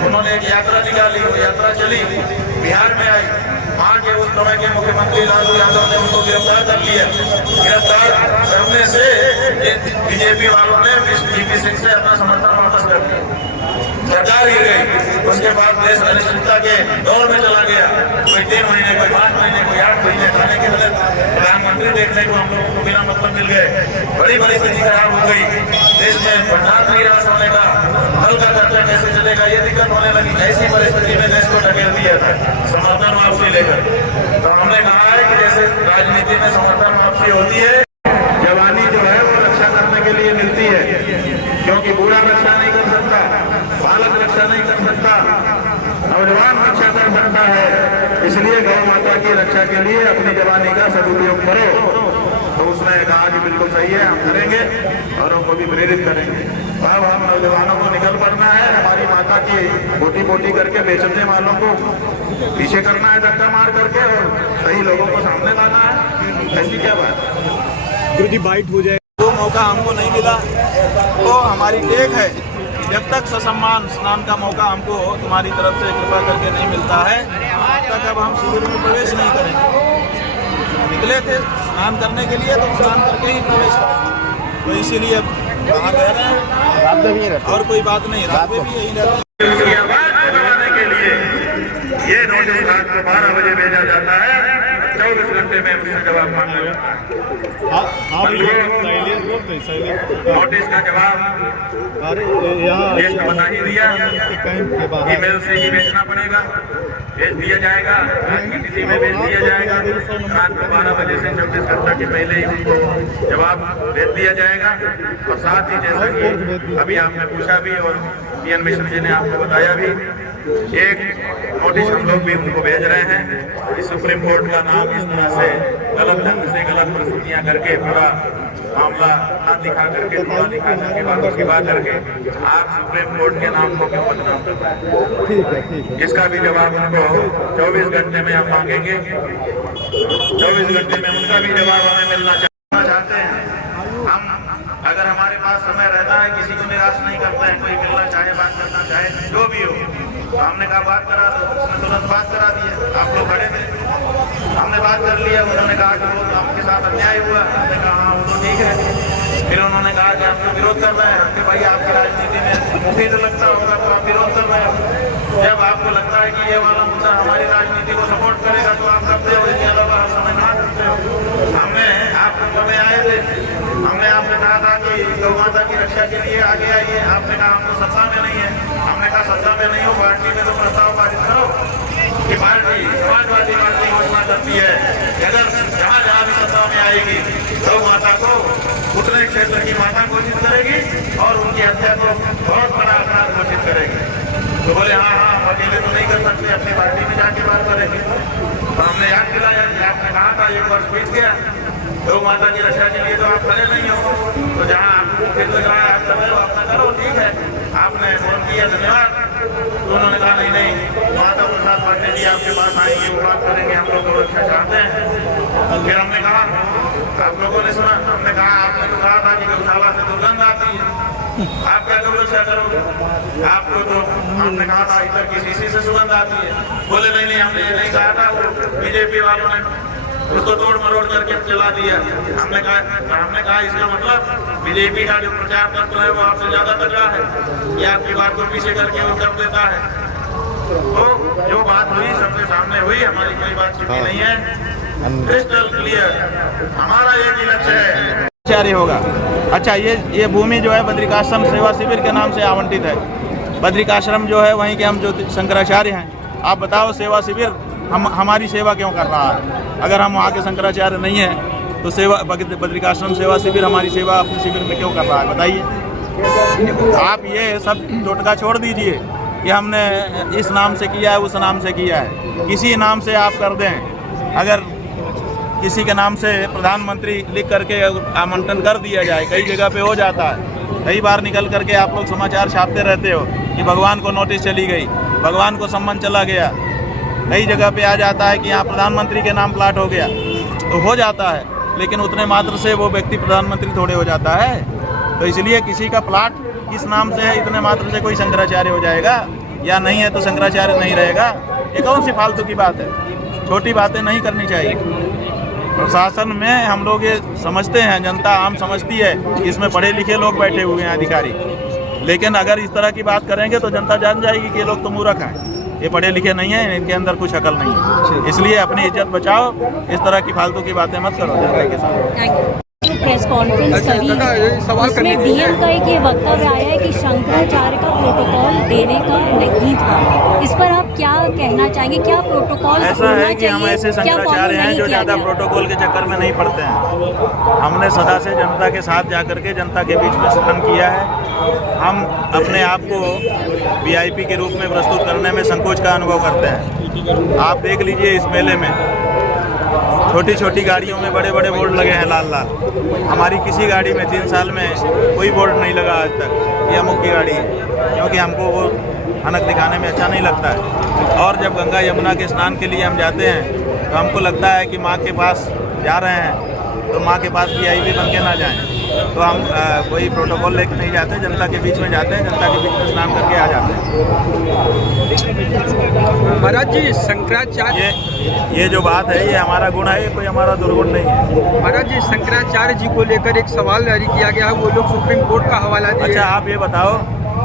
उन्होंने एक यात्रा निकाली, वो यात्रा चली, बिहार में आई। वहाँ के उस समय के मुख्यमंत्री लालू यादव ने उनको गिरफ्तार कर लिया। गिरफ्तार करने से बीजेपी वालों ने वीपी सिंह से अपना समर्थन वापस कर दिया, सरकार गिर गई। उसके बाद देश अनिश्चितता के दौर में चला गया। कोई 3 महीने, कोई 5 महीने, कोई 8 महीने खाने के बदले प्रधानमंत्री देखने को हम लोगों को बिना मतलब मिल गए। बड़ी बड़ी स्थिति खराब हो गई, देश में भंडार नहीं रहा सोने का, फल का खर्चा कैसे चलेगा, ये दिक्कत होने लगी। ऐसी परिस्थिति में देश को ढकेल दिया था समर्थन वापसी लेकर। तो हमने कहा है कि जैसे राजनीति में समर्थन वापसी होती है, जवानी जो है वो रक्षा करने के लिए मिलती है, क्योंकि बूढ़ा रक्षा नहीं कर सकता, बालक रक्षा नहीं कर सकता, नौजवान रक्षा कर सकता है। इसलिए गौ माता की रक्षा के लिए अपनी जवानी का सदुपयोग करो। तो उसने कहा कि बिल्कुल सही है, हम करेंगे और उनको भी प्रेरित करेंगे। अब हम नौजवानों को निकल पड़ना है, हमारी माता की बोटी बोटी करके बेचने वालों को पीछे करना है धक्का मार करके, और सही लोगों को सामने लाना है। ऐसी क्या बात गुरु जी, बाइट हो जाए। वो मौका हमको नहीं मिला तो हमारी टेक है, जब तक ससम्मान स्नान का मौका हमको तुम्हारी तरफ से कृपा करके नहीं मिलता है, तब तक अब हम शिविर में प्रवेश नहीं करेंगे। निकले थे स्नान करने के लिए, तो स्नान करके ही प्रवेश करेंगे। तो इसीलिए वहाँ रह रहे हैं, रात में भी रहते, और कोई बात नहीं, रात में भी यही रहते हैं। इसकी आवाज दबाने के लिए ये नोटिस रात को 12 बजे भेजा जाता है, 24 घंटे में उससे जवाब मांगा जाता है। नोटिस का जवाब देश को बता ही दिया, ईमेल से ही भेजना पड़ेगा, भेज दिया जाएगा, किसी में भेज दिया जाएगा। रात को 12 बजे से 24 घंटा के पहले ही उनको जवाब भेज दिया जाएगा। और साथ ही जैसा कि अभी आपने पूछा भी और पीएन मिश्र जी ने आपको बताया भी, एक नोटिस हम लोग भी उनको भेज रहे हैं कि सुप्रीम कोर्ट का नाम इस तरह से गलत ढंग से गलत प्रस्तुतियां करके पूरा मामला ना दिखा करके, थोड़ा दिखा करके, बातों की बात करके आप सुप्रीम कोर्ट के नाम को क्यों बदनाम करते हैं। ठीक है। इसका भी जवाब उनको 24 घंटे में हम मांगेंगे। 24 घंटे में उनका भी जवाब हमें मिलना चाहते हैं। हम अगर हमारे पास समय रहता है, किसी को निराश नहीं करते हैं, कोई मिलना चाहे, बात करना चाहे, जो भी हो, तो हमने कहा बात करा दो, उसने तुरंत बात करा दिया। आप लोग खड़े थे, हमने बात कर लिया। उन्होंने कहा कि वो आपके साथ अन्याय हुआ, हमने कहा हाँ वो तो ठीक है। फिर उन्होंने कहा कि आप तो विरोध कर रहे हैं, हमने भाई आपकी राजनीति में मुफीद लगता होगा तो आप विरोध कर रहे हो। जब आपको लगता है कि ये वाला मुद्दा हमारी राजनीति को सपोर्ट करेगा तो आप करते हो, इसके अलावा हर समय ना करते हो। हमने आपको समय आए थे, हमने आपसे कहा था कि गौ माता की रक्षा के लिए आगे आइए। आपने कहा हम तो सत्ता में नहीं है। हमने कहा सत्ता में नहीं हो, पार्टी में तो प्रस्ताव पारित करो कि पार्टी समाजवादी पार्टी घोषणा करती है कि अगर जहाँ जहाँ भी सत्ता में आएगी गौ माता को उतने क्षेत्र की माता घोषित करेगी और उनकी हत्या को बहुत बड़ा अपराध घोषित करेगी। तो बोले हाँ हाँ, हम अकेले तो नहीं कर सकते, अपनी पार्टी में जाके बात करेंगे। तो हमने याद दिलाया, आपने कहा था 1 वर्ष बीत गया, गौ माता की रक्षा के लिए तो आप खड़े नहीं हो, तो जहाँ आपको खेत लग रहा है आप कर रहे हो, अपना करो, ठीक है। आपने फोन किया, धन्यवाद। तो उन्होंने कहा नहीं नहीं, माता प्रसाद पांडे जी आपके पास आएंगे, वो बात करेंगे, हम लोग रक्षा चाहते हैं। फिर हमने कहा, आप लोगों ने सुना, हमने कहा आपने तो कहा था कि गौशाला से दुर्गंध आती है, आप क्या रक्षा करोगे। आपको तो हमने कहा था इधर किसी से सुगंध आती है। बोले नहीं नहीं, हमने ये नहीं कहा था, वो बीजेपी वालों ने उसको तोड़ मरोड़ करके चला दिया। हमने कहा इसका मतलब बीजेपी का जो प्रचार तंत्र है वो आपसे ज्यादा तगड़ा है, ये आपकी बात को पीछे करके वो कर देता है। तो जो बात हुई सबके सामने हुई, हमारी कोई बात छुपी नहीं है, क्रिस्टल क्लियर। हमारा एक ही लक्ष्य है, जारी होगा। अच्छा, ये भूमि जो है बद्रिकाश्रम सेवा शिविर के नाम से आवंटित है। बद्रिकाश्रम जो है वहीं के हम जो शंकराचार्य हैं। आप बताओ, सेवा शिविर हमारी सेवा क्यों कर रहा है? अगर हम वहाँ के शंकराचार्य नहीं हैं तो सेवा बद्रिकाश्रम सेवा शिविर हमारी सेवा अपने शिविर में क्यों कर रहा है, बताइए। आप ये सब टोटका छोड़ दीजिए कि हमने इस नाम से किया है, उस नाम से किया है। किसी नाम से आप कर दें, अगर किसी के नाम से प्रधानमंत्री लिख करके आमंत्रण कर दिया जाए, कई जगह पे हो जाता है। कई बार निकल करके आप लोग समाचार छापते रहते हो कि भगवान को नोटिस चली गई, भगवान को सम्मन चला गया। कई जगह पे आ जाता है कि यहाँ प्रधानमंत्री के नाम प्लाट हो गया, तो हो जाता है, लेकिन उतने मात्र से वो व्यक्ति प्रधानमंत्री थोड़े हो जाता है। तो इसलिए किसी का प्लाट किस नाम से है, इतने मात्र से कोई शंकराचार्य हो जाएगा? या नहीं है तो शंकराचार्य नहीं रहेगा, ये कौन सी फालतू की बात है। छोटी बातें नहीं करनी चाहिए। प्रशासन में हम लोग ये समझते हैं, जनता आम समझती है कि इसमें पढ़े लिखे लोग बैठे हुए हैं अधिकारी, लेकिन अगर इस तरह की बात करेंगे तो जनता जान जाएगी कि ये लोग तो मूर्ख हैं, ये पढ़े लिखे नहीं हैं, इनके अंदर कुछ अकल नहीं है। इसलिए अपनी इज्जत बचाओ, इस तरह की फालतू की बातें मत करो जनता के साथ। प्रेस कॉन्फ्रेंस करी, उसमें डीएम का एक ये वक्तव्य आया है कि शंकराचार्य का प्रोटोकॉल देने का नहीं था। इस पर आप क्या कहना चाहेंगे? क्या प्रोटोकॉल ऐसा है कि हम ऐसे शंकराचार्य हैं जो ज़्यादा प्रोटोकॉल के चक्कर में नहीं पड़ते हैं। हमने सदा से जनता के साथ जाकर के जनता के बीच में स्नान किया है। हम अपने आप को वीआईपी के रूप में प्रस्तुत करने में संकोच का अनुभव करते हैं। आप देख लीजिए, इस मेले में छोटी छोटी गाड़ियों में बड़े बड़े बोर्ड लगे हैं लाल लाल। हमारी किसी गाड़ी में 3 साल में कोई बोर्ड नहीं लगा आज तक, यह अमुक की गाड़ी है, क्योंकि हमको वो भनक दिखाने में अच्छा नहीं लगता है। और जब गंगा यमुना के स्नान के लिए हम जाते हैं तो हमको लगता है कि माँ के पास जा रहे हैं तो माँ के पास वीआईपी बन के ना जाएं, तो हम कोई प्रोटोकॉल लेकर नहीं जाते, जनता के बीच में जाते हैं, जनता के बीच में स्नान करके आ जाते हैं। महाराज जी, शंकराचार्य ये जो बात है ये हमारा गुण है, ये कोई हमारा दुर्गुण नहीं है। महाराज जी, शंकराचार्य जी को लेकर एक सवाल जारी किया गया है, वो लोग सुप्रीम कोर्ट का हवाला दिए। अच्छा, आप ये बताओ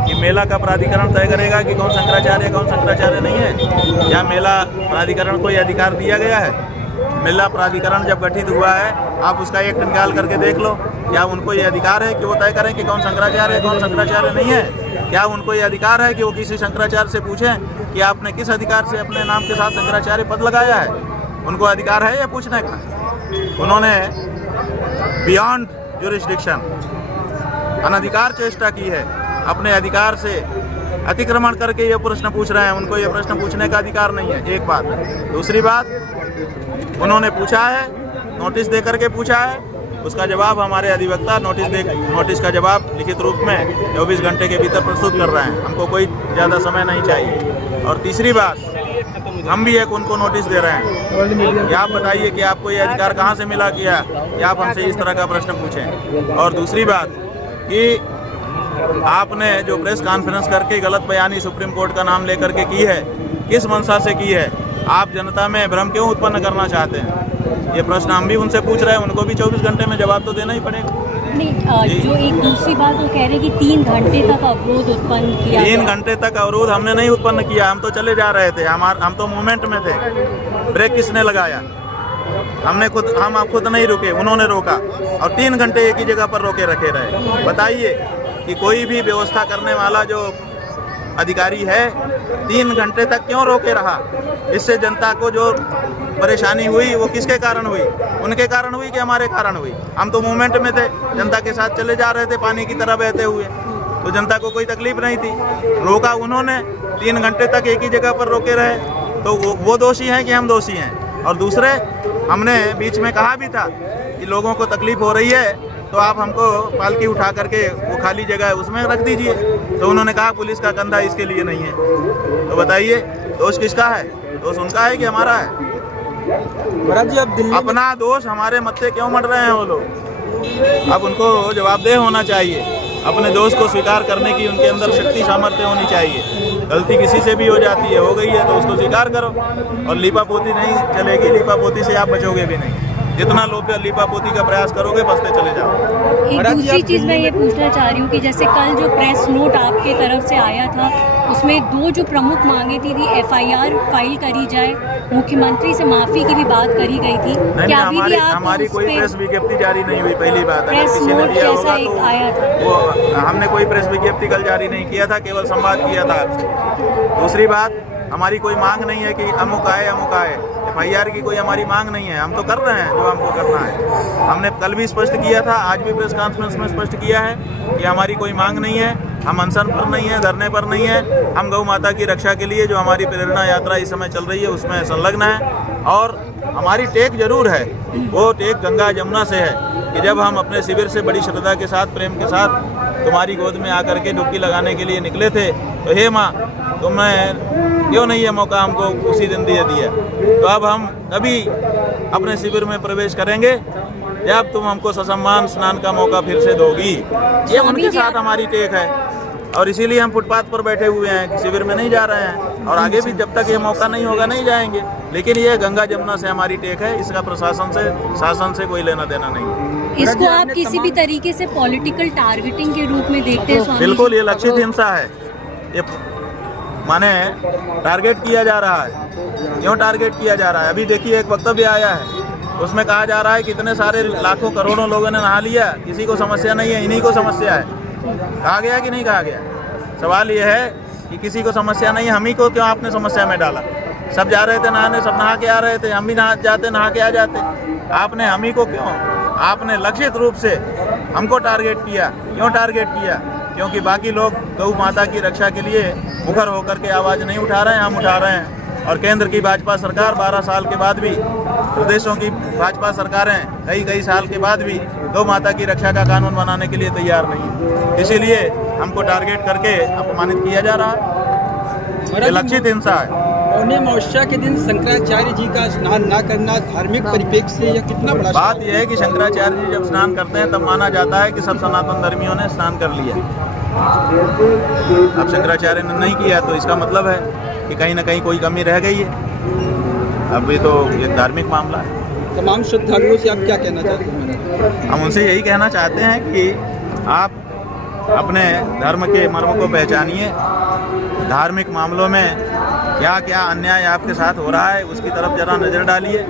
कि मेला का प्राधिकरण तय करेगा कि कौन शंकराचार्य है कौन शंकराचार्य नहीं है, या मेला प्राधिकरण को ये अधिकार दिया गया है? मेला प्राधिकरण जब गठित हुआ है, आप उसका एक्ट निकाल करके देख लो, क्या उनको ये अधिकार है कि वो तय करें कि कौन शंकराचार्य है कौन शंकराचार्य नहीं है? क्या उनको ये अधिकार है कि वो किसी शंकराचार्य से पूछें कि आपने किस अधिकार से अपने नाम के साथ शंकराचार्य पद लगाया है? उनको अधिकार है ये पूछने का? उन्होंने बियॉन्ड ज्यूरिसडिक्शन अनधिकार चेष्टा की है, अपने अधिकार से अतिक्रमण करके ये प्रश्न पूछ रहे हैं। उनको ये प्रश्न पूछने का अधिकार नहीं है, एक बात। दूसरी बात, उन्होंने पूछा है, नोटिस दे करके पूछा है, उसका जवाब हमारे अधिवक्ता नोटिस का जवाब लिखित रूप में 24 घंटे के भीतर प्रस्तुत कर रहे हैं। हमको कोई ज़्यादा समय नहीं चाहिए। और तीसरी बात, हम भी एक उनको नोटिस दे रहे हैं कि आप बताइए कि आपको ये अधिकार कहाँ से मिला कि आप हमसे इस तरह का प्रश्न पूछें। और दूसरी बात कि आपने जो प्रेस कॉन्फ्रेंस करके गलत बयानी सुप्रीम कोर्ट का नाम लेकर के की है, किस मंशा से की है? आप जनता में भ्रम क्यों उत्पन्न करना चाहते हैं? ये प्रश्न हम भी उनसे पूछ रहे हैं, उनको भी 24 घंटे में जवाब तो देना ही पड़ेगा। नहीं, जो एक दूसरी बात वो कह रहे हैं कि 3 घंटे तक अवरोध उत्पन्न किया। 3 घंटे तक अवरोध हमने नहीं उत्पन्न किया, हम तो चले जा रहे थे, हम तो मूवमेंट में थे। ब्रेक किसने लगाया? हम खुद नहीं रुके, उन्होंने रोका, और 3 घंटे एक ही जगह पर रोके रखे रहे। बताइए कि कोई भी व्यवस्था करने वाला जो अधिकारी है 3 घंटे तक क्यों रोके रहा? इससे जनता को जो परेशानी हुई वो किसके कारण हुई? उनके कारण हुई कि हमारे कारण हुई? हम तो मूवमेंट में थे, जनता के साथ चले जा रहे थे पानी की तरह बहते हुए, तो जनता को कोई तकलीफ नहीं थी। रोका उन्होंने, 3 घंटे तक एक ही जगह पर रोके रहे, तो वो दोषी हैं कि हम दोषी हैं? और दूसरे, हमने बीच में कहा भी था कि लोगों को तकलीफ हो रही है तो आप हमको पालकी उठा करके वो खाली जगह है उसमें रख दीजिए, तो उन्होंने कहा पुलिस का कंधा इसके लिए नहीं है। तो बताइए दोष किसका है? दोष उनका है कि हमारा है? महाराज जी, अब दिल्ली अपना दोष हमारे मत्थे क्यों मर रहे हैं वो लोग? अब उनको जवाबदेह होना चाहिए, अपने दोष को स्वीकार करने की उनके अंदर शक्ति सामर्थ्य होनी चाहिए। गलती किसी से भी हो जाती है, हो गई है तो उसको स्वीकार करो, और लीपापोती नहीं चलेगी, लीपापोती से आप बचोगे भी नहीं। जितना लीपापोती का प्रयास करोगे बसते चले जाओ। एक दूसरी चीज़ मैं ये पूछना चाह रही हूँ कि जैसे कल जो प्रेस नोट आपके तरफ से आया था, उसमें 2 जो प्रमुख मांगे थी FIR फाइल करी जाए, मुख्यमंत्री से माफ़ी की भी बात करी गई थी। क्या अभी भी आप हमारी कोई प्रेस विज्ञप्ति जारी नहीं हुई? पहली बात, प्रेस नोट जैसा एक आया था, वो हमने कोई प्रेस विज्ञप्ति कल जारी नहीं किया था, केवल संवाद किया था आपसे। दूसरी बात, हमारी कोई मांग नहीं है कि अमुक आए FIR की कोई हमारी मांग नहीं है। हम तो कर रहे हैं जो हमको करना है। हमने कल भी स्पष्ट किया था, आज भी प्रेस कॉन्फ्रेंस में स्पष्ट किया है कि हमारी कोई मांग नहीं है, हम अनशन पर नहीं है, धरने पर नहीं है। हम गौ माता की रक्षा के लिए जो हमारी प्रेरणा यात्रा इस समय चल रही है उसमें संलग्न है, और हमारी टेक जरूर है, वो टेक गंगा यमुना से है कि जब हम अपने शिविर से बड़ी श्रद्धा के साथ, प्रेम के साथ तुम्हारी गोद में आकर के डुबकी लगाने के लिए निकले थे, तो हे माँ तुमने क्यों नहीं ये मौका हमको उसी दिन दे दिया? तो अब हम कभी अपने शिविर में प्रवेश करेंगे जब तुम हमको ससम्मान स्नान का मौका फिर से दोगी। ये उनके साथ हमारी टेक है। और इसीलिए हम फुटपाथ पर बैठे हुए हैं, शिविर में नहीं जा रहे हैं और आगे भी जब तक ये मौका नहीं होगा नहीं जाएंगे। लेकिन ये गंगा जमुना से हमारी टेक है, इसका प्रशासन से शासन से कोई लेना देना नहीं है। इसको आप किसी भी तरीके से पॉलिटिकल टारगेटिंग के रूप में देखते हैं स्वामी? बिल्कुल, ये लक्षित हिंसा है, ये माने टारगेट किया जा रहा है। क्यों टारगेट किया जा रहा है? अभी देखिए एक वक्तव्य आया है, उसमें कहा जा रहा है कि इतने सारे लाखों करोड़ों लोगों ने नहा लिया, किसी को समस्या नहीं है, इन्हीं को समस्या है। कहा गया कि नहीं कहा गया? सवाल ये है कि किसी को समस्या नहीं, हम ही को क्यों आपने समस्या में डाला? सब जा रहे थे नहाने, सब नहा के आ रहे थे, हम भी नहा जाते, नहा के आ जाते। आपने हम ही को क्यों? आपने लक्षित रूप से हमको टारगेट किया। क्यों टारगेट किया? क्योंकि बाकी लोग गौ माता की रक्षा के लिए मुखर होकर के आवाज़ नहीं उठा रहे हैं, हम उठा रहे हैं। और केंद्र की भाजपा सरकार 12 साल के बाद भी, प्रदेशों की भाजपा सरकारें कई साल के बाद भी गौ माता की रक्षा का कानून बनाने के लिए तैयार नहीं है। इसीलिए हमको टारगेट करके अपमानित किया जा रहा है, ये लक्षित हिंसा है। पौने अमावस्या के दिन शंकराचार्य जी का स्नान न करना धार्मिक परिप्रेक्ष्य से यह कितना बड़ा बात यह है कि शंकराचार्य जी जब स्नान करते हैं तब माना जाता है कि सब सनातन धर्मियों ने स्नान कर लिया। अब शंकराचार्य ने नहीं किया तो इसका मतलब है कि कहीं ना कहीं कोई कमी रह गई है। अब ये तो एक धार्मिक मामला है। तमाम श्रद्धालुओं से आप क्या कहना चाहते हैं? हम उनसे यही कहना चाहते हैं कि आप अपने धर्म के मर्म को पहचानिए। धार्मिक मामलों में क्या क्या अन्याय आपके साथ हो रहा है उसकी तरफ जरा नज़र डालिए।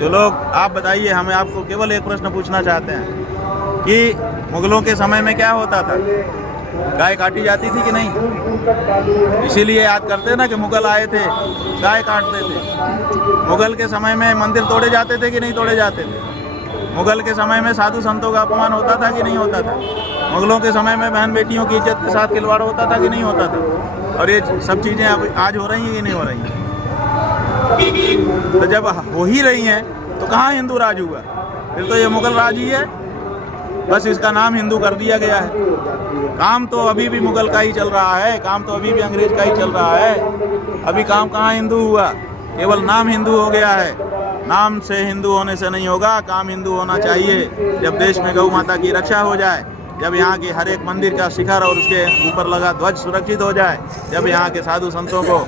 जो लोग आप बताइए, हमें आपको केवल एक प्रश्न पूछना चाहते हैं कि मुगलों के समय में क्या होता था? गाय काटी जाती थी कि नहीं? इसीलिए याद करते ना कि मुगल आए थे, गाय काटते थे। मुगल के समय में मंदिर तोड़े जाते थे कि नहीं तोड़े जाते थे? मुगल के समय में साधु संतों का अपमान होता था कि नहीं होता था? मुगलों के समय में बहन बेटियों की इज्जत के साथ खिलवाड़ होता था कि नहीं होता था? और ये सब चीज़ें अब आज हो रही हैं कि नहीं हो रही हैं? तो जब हो ही रही हैं तो कहाँ हिंदू राज हुआ? फिर तो ये मुगल राज ही है, बस इसका नाम हिंदू कर दिया गया है। काम तो अभी भी मुगल का ही चल रहा है, काम तो अभी भी अंग्रेज का ही चल रहा है। अभी काम कहाँ हिंदू हुआ? केवल नाम हिंदू हो गया है। नाम से हिंदू होने से नहीं होगा, काम हिंदू होना चाहिए। जब देश में गौ माता की रक्षा हो जाए, जब यहाँ के हर एक मंदिर का शिखर और उसके ऊपर लगा ध्वज सुरक्षित हो जाए, जब यहाँ के साधु संतों को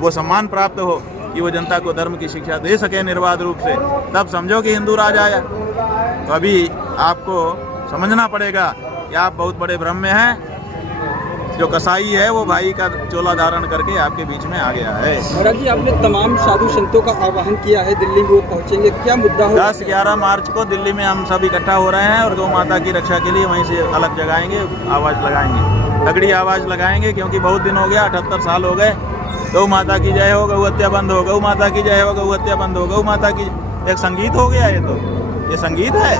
वो सम्मान प्राप्त हो कि वो जनता को धर्म की शिक्षा दे सके निर्बाध रूप से, तब समझो कि हिंदू राज आया। तो अभी आपको समझना पड़ेगा कि आप बहुत बड़े भ्रम में हैं। जो कसाई है वो भाई का चोला धारण करके आपके बीच में आ गया है। महाराज जी, आपने तमाम साधु संतों का आह्वान किया है, दिल्ली में वो पहुंचेंगे, क्या मुद्दा होगा? 10-11 मार्च को दिल्ली में हम सब इकट्ठा हो रहे हैं और गौ माता की रक्षा के लिए वहीं से अलग जगाएंगे, आवाज़ लगाएंगे, तगड़ी आवाज़ लगाएंगे। क्योंकि बहुत दिन हो गया, 78 साल हो गए। गौ माता की जय हो, गौ हत्या बंद हो, गौ माता की जय हो, गौ हत्या बंद हो, गौ माता की। एक संगीत हो गया ये तो, ये संगीत है,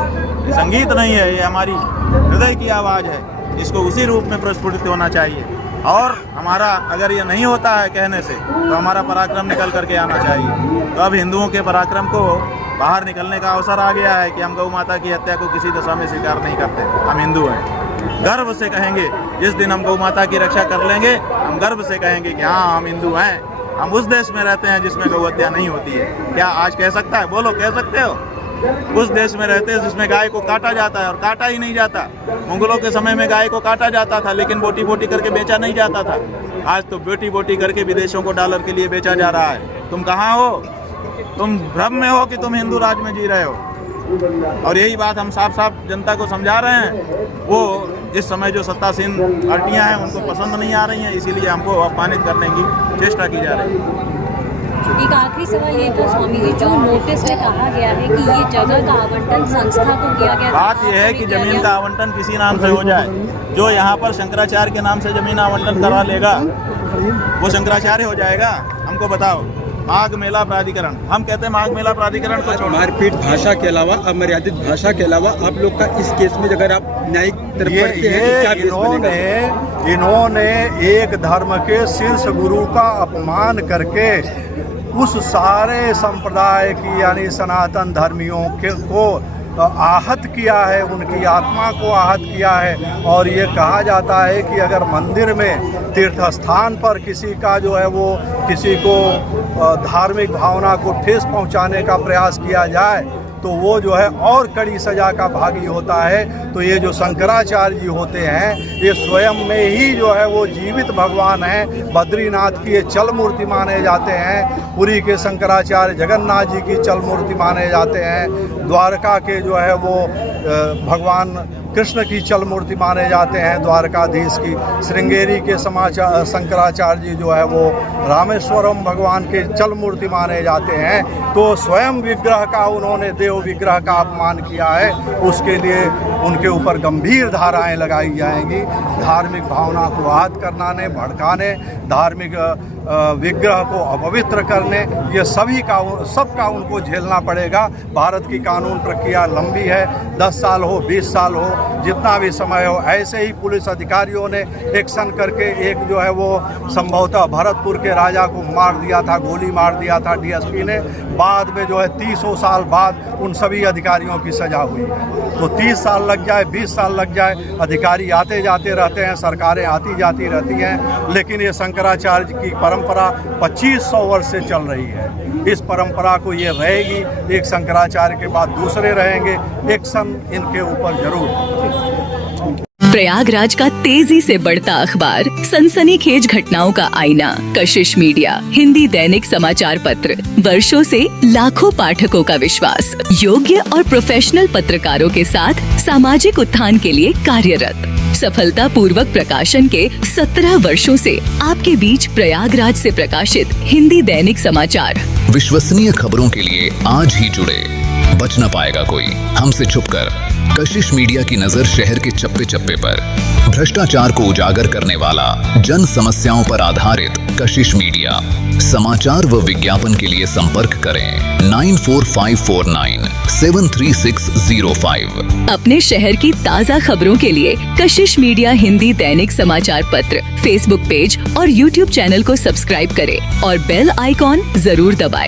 ये संगीत नहीं है, ये हमारी हृदय की आवाज़ है। इसको उसी रूप में प्रस्फुटित होना चाहिए। और हमारा अगर ये नहीं होता है कहने से, तो हमारा पराक्रम निकल करके आना चाहिए। तो अब हिंदुओं के पराक्रम को बाहर निकलने का अवसर आ गया है कि हम गौ माता की हत्या को किसी दशा में स्वीकार नहीं करते। हम हिंदू हैं, गर्व से कहेंगे। जिस दिन हम गौ माता की रक्षा कर लेंगे, हम गर्व से कहेंगे कि हाँ, हम हिंदू हैं। हम उस देश में रहते हैं जिसमें गौ हत्या नहीं होती है। क्या आज कह सकता है? बोलो, कह सकते हो? उस देश में रहते हैं जिसमें गाय को काटा जाता है, और काटा ही नहीं जाता। मुगलों के समय में गाय को काटा जाता था, लेकिन बोटी बोटी करके बेचा नहीं जाता था। आज तो बोटी बोटी करके विदेशों को डॉलर के लिए बेचा जा रहा है। तुम कहाँ हो? तुम भ्रम में हो कि तुम हिंदू राज में जी रहे हो। और यही बात हम साफ साफ जनता को समझा रहे हैं। वो इस समय जो सत्तासीन पार्टियां हैं उनको पसंद नहीं आ रही हैं, इसीलिए हमको अपमानित करने की चेष्टा की जा रही है। एक आखिरी सवाल ये था स्वामी जी, जो नोटिस में कहा गया है कि ये जगह का आवंटन संस्था को किया गया, बात यह है कि जमीन का आवंटन किसी नाम से हो जाए। जो यहाँ पर शंकराचार्य के नाम से जमीन आवंटन करा लेगा वो शंकराचार्य हो जाएगा। हमको बताओ, माघ मेला प्राधिकरण, हम कहते हैं माघ मेला प्राधिकरण को छोड़ो। मारपीट भाषा के अलावा, अमर्यादित भाषा के अलावा आप लोग का इस केस में अगर आप न्यायिक तरफ बढ़ते हैं तो क्या केस बनेगा? इन्होंने एक धर्म के शीर्ष गुरु का अपमान करके उस सारे संप्रदाय की यानी सनातन धर्मियों को आहत किया है, उनकी आत्मा को आहत किया है। और ये कहा जाता है कि अगर मंदिर में तीर्थ स्थान पर किसी का जो है वो किसी को धार्मिक भावना को ठेस पहुंचाने का प्रयास किया जाए तो वो जो है और कड़ी सजा का भागी होता है। तो ये जो शंकराचार्य जी होते हैं ये स्वयं में ही जो है वो जीवित भगवान हैं। बद्रीनाथ की ये चल मूर्ति माने जाते हैं, पुरी के शंकराचार्य जगन्नाथ जी की चल मूर्ति माने जाते हैं, द्वारका के जो है वो भगवान कृष्ण की चल मूर्ति माने जाते हैं, द्वारकाधीश की। श्रृंगेरी के शंकराचार्य जी जो है वो रामेश्वरम भगवान के चल मूर्ति माने जाते हैं। तो स्वयं विग्रह का उन्होंने देव विग्रह का अपमान किया है, उसके लिए उनके ऊपर गंभीर धाराएं लगाई जाएंगी। धार्मिक भावना को आहत करने, भड़काने, धार्मिक विग्रह को अपवित्र करने, ये सबका उनको झेलना पड़ेगा। भारत की कानून प्रक्रिया लंबी है, 10 साल हो 20 साल हो, जितना भी समय हो। ऐसे ही पुलिस अधिकारियों ने एक्शन करके एक जो है वो संभवतः भरतपुर के राजा को मार दिया था, गोली मार दिया था डीएसपी ने। बाद में जो है 30 साल बाद उन सभी अधिकारियों की सजा हुई है। तो 30 साल लग जाए, 20 साल लग जाए, अधिकारी आते जाते रहते हैं, सरकारें आती जाती रहती हैं, लेकिन ये शंकराचार्य की परंपरा 2500 वर्ष से चल रही है। इस परंपरा को ये रहेगी, एक शंकराचार्य के बाद दूसरे रहेंगे, एक्शन इनके ऊपर जरूर। प्रयागराज का तेजी से बढ़ता अखबार, सनसनीखेज घटनाओं का आईना, कशिश मीडिया हिंदी दैनिक समाचार पत्र, वर्षों से लाखों पाठकों का विश्वास, योग्य और प्रोफेशनल पत्रकारों के साथ सामाजिक उत्थान के लिए कार्यरत, सफलता पूर्वक प्रकाशन के 17 वर्षों से आपके बीच प्रयागराज से प्रकाशित हिंदी दैनिक समाचार। विश्वसनीय खबरों के लिए आज ही जुड़े, बच न पाएगा कोई हमसे छुपकर। कशिश मीडिया की नजर शहर के चप्पे चप्पे पर, भ्रष्टाचार को उजागर करने वाला, जन समस्याओं पर आधारित कशिश मीडिया। समाचार व विज्ञापन के लिए संपर्क करें 94549 73605। अपने शहर की ताज़ा खबरों के लिए कशिश मीडिया हिंदी दैनिक समाचार पत्र फेसबुक पेज और यूट्यूब चैनल को सब्सक्राइब करें और बेल आइकॉन जरूर दबाएं।